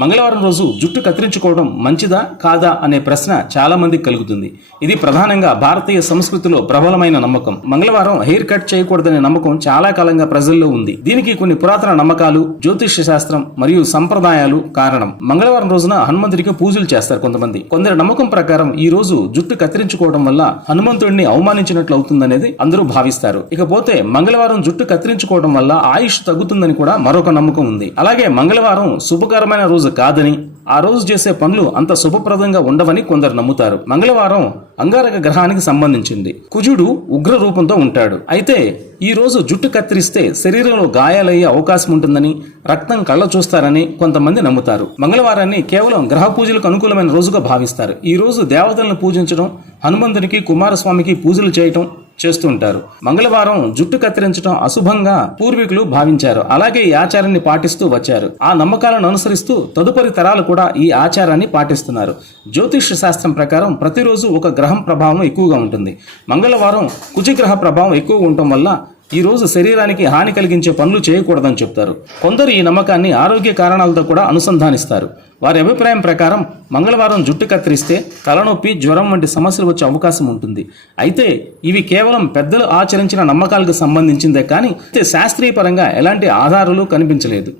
మంగళవారం రోజు జుట్టు కత్తిరించుకోవడం మంచిదా కాదా అనే ప్రశ్న చాలా మందికి కలుగుతుంది. ఇది ప్రధానంగా భారతీయ సంస్కృతిలో ప్రబలమైన నమ్మకం. మంగళవారం హెయిర్ కట్ చేయకూడదనే నమ్మకం చాలా కాలంగా ప్రజల్లో ఉంది. దీనికి కొన్ని పురాతన నమ్మకాలు, జ్యోతిష్య శాస్త్రం మరియు సంప్రదాయాలు కారణం. మంగళవారం రోజున హనుమంతుడికి పూజలు చేస్తారు కొంతమంది. కొందరి నమ్మకం ప్రకారం ఈ రోజు జుట్టు కత్తిరించుకోవడం వల్ల హనుమంతుడిని అవమానించినట్లు అవుతుందనేది అందరూ భావిస్తారు. ఇకపోతే మంగళవారం జుట్టు కత్తిరించుకోవడం వల్ల ఆయుష్ తగ్గుతుందని కూడా మరొక నమ్మకం ఉంది. అలాగే మంగళవారం శుభకరమైన రోజు కాదని, ఆ రోజు చేసే పనులు అంత శుభప్రదంగా ఉండవని కొందరు నమ్ముతారు. మంగళవారం అంగారక గ్రహానికి సంబంధించింది. కుజుడు ఉగ్ర రూపంతో ఉంటాడు. అయితే ఈ రోజు జుట్టు కత్తిరిస్తే శరీరంలో గాయాలయ్యే అవకాశం ఉంటుందని, రక్తం కళ్ళ చూస్తారని కొంతమంది నమ్ముతారు. మంగళవారాన్ని కేవలం గ్రహ పూజలకు అనుకూలమైన రోజుగా భావిస్తారు. ఈ రోజు దేవతలను పూజించడం, హనుమంతునికి, కుమారస్వామికి పూజలు చేయటం చేస్తుంటారు. మంగళవారం జుట్టు కత్తిరించడం అశుభంగా పూర్వీకులు భావించారు. అలాగే ఈ ఆచారాన్ని పాటిస్తూ వచ్చారు. ఆ నమ్మకాలను అనుసరిస్తూ తదుపరి తరాలు కూడా ఈ ఆచారాన్ని పాటిస్తున్నారు. జ్యోతిష్ శాస్త్రం ప్రకారం ప్రతిరోజు ఒక గ్రహం ప్రభావం ఎక్కువగా ఉంటుంది. మంగళవారం కుజగ్రహ ప్రభావం ఎక్కువగా ఉండటం వల్ల ఈ రోజు శరీరానికి హాని కలిగించే పనులు చేయకూడదని చెప్తారు. కొందరు ఈ నమ్మకాన్ని ఆరోగ్య కారణాలతో కూడా అనుసంధానిస్తారు. వారి అభిప్రాయం ప్రకారం మంగళవారం జుట్టు కత్తిరిస్తే తలనొప్పి, జ్వరం వంటి సమస్యలు వచ్చే అవకాశం ఉంటుంది. అయితే ఇవి కేవలం పెద్దలు ఆచరించిన నమ్మకాలకు సంబంధించిందే కానీ శాస్త్రీయ పరంగా ఎలాంటి ఆధారాలు కనిపించలేదు.